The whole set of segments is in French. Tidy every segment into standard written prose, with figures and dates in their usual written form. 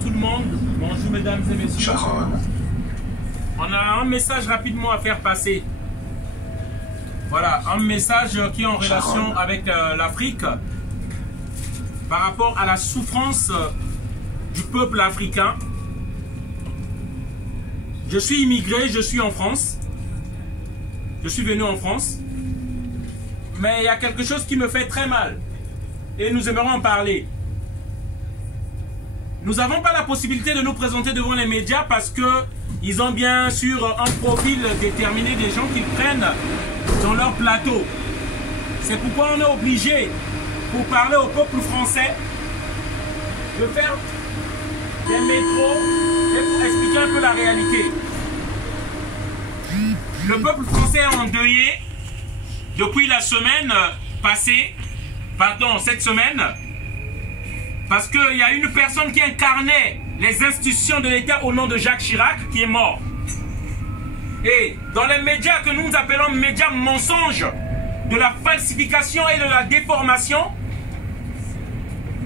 tout le monde. Bonjour mesdames et messieurs. Sharon. On a un message rapidement à faire passer. Voilà, un message qui est en relation avec l'Afrique par rapport à la souffrance du peuple africain. Je suis immigré, je suis en France. Je suis venu en France. Mais il y a quelque chose qui me fait très mal. Et nous aimerons en parler. Nous n'avons pas la possibilité de nous présenter devant les médias parce que ils ont bien sûr un profil déterminé des gens qu'ils prennent dans leur plateau. C'est pourquoi on est obligé, pour parler au peuple français, de faire des métros et pour expliquer un peu la réalité. Le peuple français est endeuillé depuis la semaine passée, pardon, cette semaine, parce qu'il y a une personne qui incarnait les institutions de l'État au nom de Jacques Chirac qui est mort. Et dans les médias que nous appelons médias mensonges, de la falsification et de la déformation,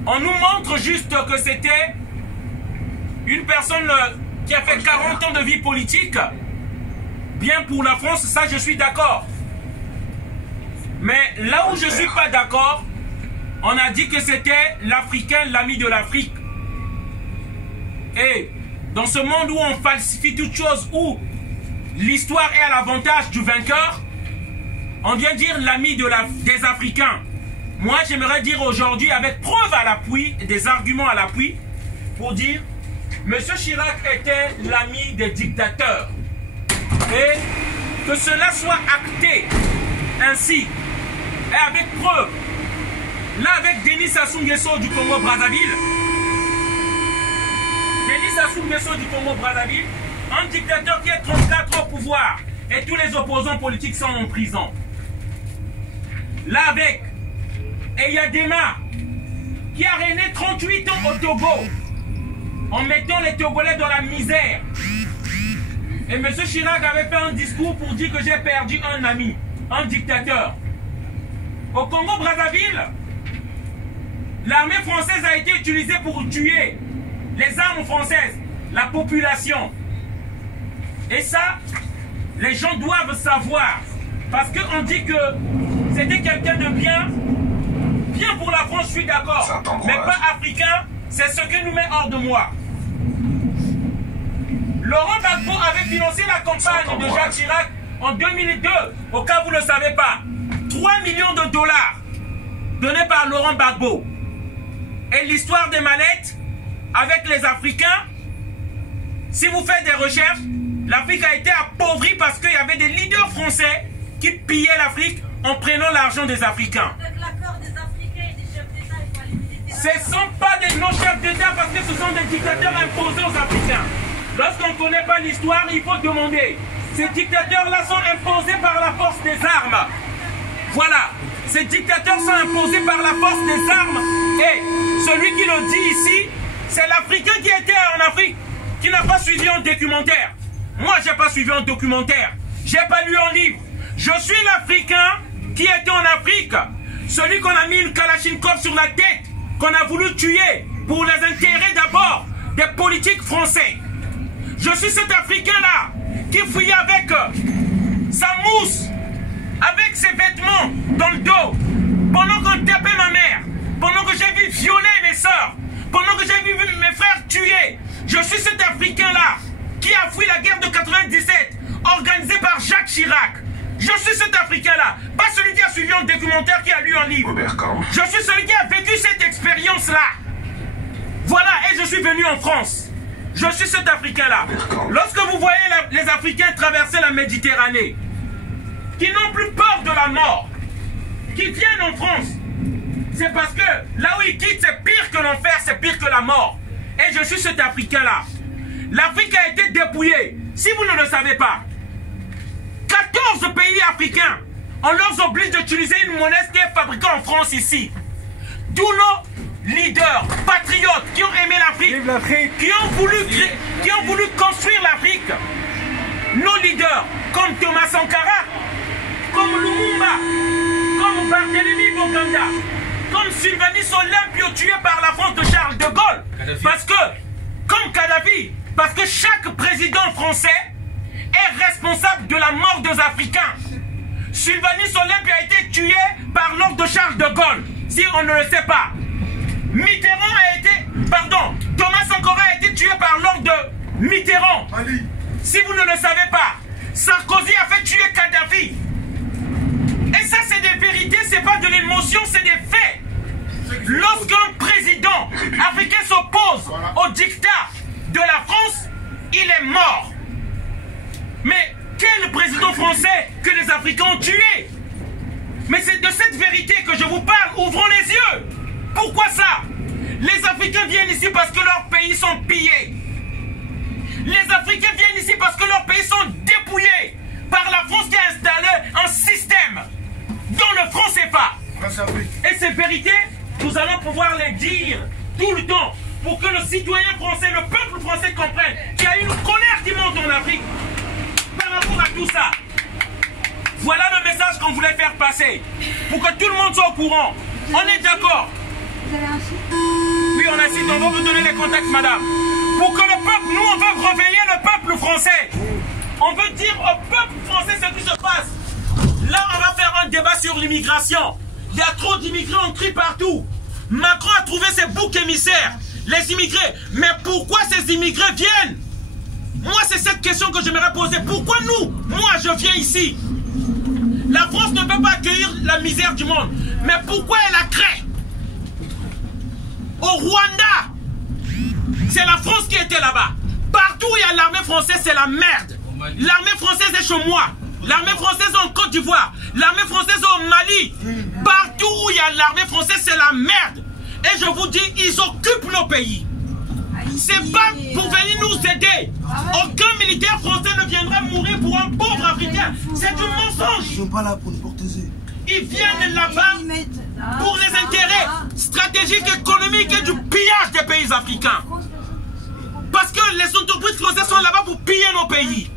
on nous montre juste que c'était une personne qui a fait 40 ans de vie politique, bien pour la France, ça je suis d'accord. Mais là où je ne suis pas d'accord, on a dit que c'était l'Africain, l'ami de l'Afrique. Et dans ce monde où on falsifie toutes choses, où l'histoire est à l'avantage du vainqueur, on vient dire l'ami des Africains. Moi, j'aimerais dire aujourd'hui, avec preuve à l'appui, des arguments à l'appui, pour dire M. Chirac était l'ami des dictateurs. Et que cela soit acté ainsi, et avec preuve. Là, avec Denis Sassou Nguesso du Congo-Brazzaville, un dictateur qui est 34 au pouvoir et tous les opposants politiques sont en prison. Là, avec Eyadema, qui a régné 38 ans au Togo, en mettant les Togolais dans la misère. Et M. Chirac avait fait un discours pour dire que j'ai perdu un ami, un dictateur. Au Congo-Brazzaville, l'armée française a été utilisée pour tuer les armes françaises, la population. Et ça, les gens doivent savoir. Parce qu'on dit que c'était quelqu'un de bien. Bien pour la France, je suis d'accord. Mais pas africain, c'est ce qui nous met hors de moi. Laurent Gbagbo avait financé la campagne de Jacques Chirac en 2002, au cas où vous ne le savez pas. 3 millions de dollars donnés par Laurent Gbagbo. Et l'histoire des mallettes avec les Africains, si vous faites des recherches, l'Afrique a été appauvrie parce qu'il y avait des leaders français qui pillaient l'Afrique en prenant l'argent des Africains. Avec l'accord des Africains et des chefs d'État, il faut aller militer. Ce ne sont pas des non-chefs d'État parce que ce sont des dictateurs imposés aux Africains. Lorsqu'on ne connaît pas l'histoire, il faut demander. Ces dictateurs-là sont imposés par la force des armes. Voilà. Ces dictateurs sont imposés par la force des armes. Et celui qui le dit ici, c'est l'Africain qui était en Afrique, qui n'a pas suivi un documentaire. Moi, je n'ai pas suivi un documentaire. Je n'ai pas lu un livre. Je suis l'Africain qui était en Afrique. Celui qu'on a mis une Kalachnikov sur la tête, qu'on a voulu tuer pour les intérêts d'abord des politiques français. Je suis cet Africain-là qui fouillait avec sa mousse, avec ses vêtements dans le dos, pendant qu'on tapait ma mère, pendant que j'ai vu violer mes soeurs, pendant que j'ai vu mes frères tués. Je suis cet Africain-là qui a fui la guerre de 97, organisée par Jacques Chirac. Je suis cet Africain-là, pas celui qui a suivi un documentaire, qui a lu un livre. Je suis celui qui a vécu cette expérience-là. Voilà, et je suis venu en France. Je suis cet Africain-là. Lorsque vous voyez les Africains traverser la Méditerranée, qui n'ont plus peur de la mort, qui viennent en France, c'est parce que là où ils quittent, c'est pire que l'enfer, c'est pire que la mort. Et je suis cet Africain-là. L'Afrique a été dépouillée. Si vous ne le savez pas, 14 pays africains, on leur oblige d'utiliser une monnaie qui est fabriquée en France ici. Tous nos leaders, patriotes, qui ont aimé l'Afrique, qui ont voulu construire l'Afrique, nos leaders, comme Thomas Sankara, comme Lumumba, comme Barthélemy Bokanda, comme Sylvanus Olympio tué par la France de Charles de Gaulle. Parce que Oui, parce que chaque président français est responsable de la mort des Africains. Sylvanus Olympie a été tué par l'ordre de Charles de Gaulle, si on ne le sait pas. Thomas Sankara a été tué par l'ordre de Mitterrand. Si vous ne le savez pas, Sarkozy a fait tuer Kadhafi. Et ça, c'est des vérités, c'est pas de l'émotion, c'est des faits. Lorsqu'un président africain s'oppose au dictat de la France, il est mort. Mais quel président français que les Africains ont tué? Mais c'est de cette vérité que je vous parle. Ouvrons les yeux. Pourquoi ça? Les Africains viennent ici parce que leurs pays sont pillés. Les Africains viennent ici parce que leurs pays sont dépouillés par la France qui a installé un système dans le franc CFA. Et ces vérités, nous allons pouvoir les dire tout le temps pour que le citoyen français, le peuple français comprenne qu'il y a une colère qui monte en Afrique par rapport à tout ça. Voilà le message qu'on voulait faire passer pour que tout le monde soit au courant. On est d'accord? Oui, on a un site, on va vous donner les contacts, madame. Pour que le peuple, nous, on veut réveiller le peuple français. On veut dire au peuple français ce qui se passe. Là, on va faire un débat sur l'immigration. Il y a trop d'immigrés, on crie partout. Macron a trouvé ses boucs émissaires, les immigrés. Mais pourquoi ces immigrés viennent? Moi, c'est cette question que j'aimerais poser. Pourquoi nous? Moi, je viens ici. La France ne peut pas accueillir la misère du monde. Mais pourquoi elle a créé? Au Rwanda, c'est la France qui était là-bas. Partout où il y a l'armée française, c'est la merde. L'armée française est chez moi. L'armée française est en Côte d'Ivoire. L'armée française est au Mali. Partout où il y a l'armée française, c'est la merde. Et je vous dis, ils occupent nos pays. C'est pas pour venir nous aider. Aucun militaire français ne viendra mourir pour un pauvre Africain. C'est du mensonge. Ils sont pas là pour nous protéger. Ils viennent là-bas pour les intérêts stratégiques, économiques et du pillage des pays africains. Parce que les entreprises françaises sont là-bas pour piller nos pays.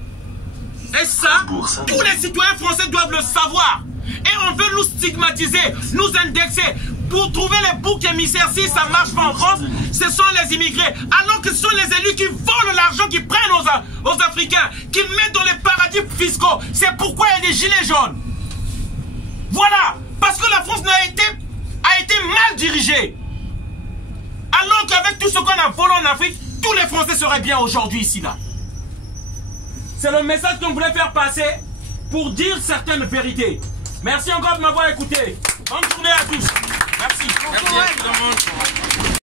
Et ça, tous les citoyens français doivent le savoir. Et on veut nous stigmatiser, nous indexer. Pour trouver les boucs émissaires, si ça ne marche pas en France, ce sont les immigrés. Alors que ce sont les élus qui volent l'argent, qui prennent aux Africains, qui mettent dans les paradis fiscaux. C'est pourquoi il y a des gilets jaunes. Voilà. Parce que la France a été mal dirigée. Alors qu'avec tout ce qu'on a volé en Afrique, tous les Français seraient bien aujourd'hui ici, là. C'est le message qu'on voulait faire passer pour dire certaines vérités. Merci encore de m'avoir écouté. Bonne journée à tous. Merci. Merci à tout le monde.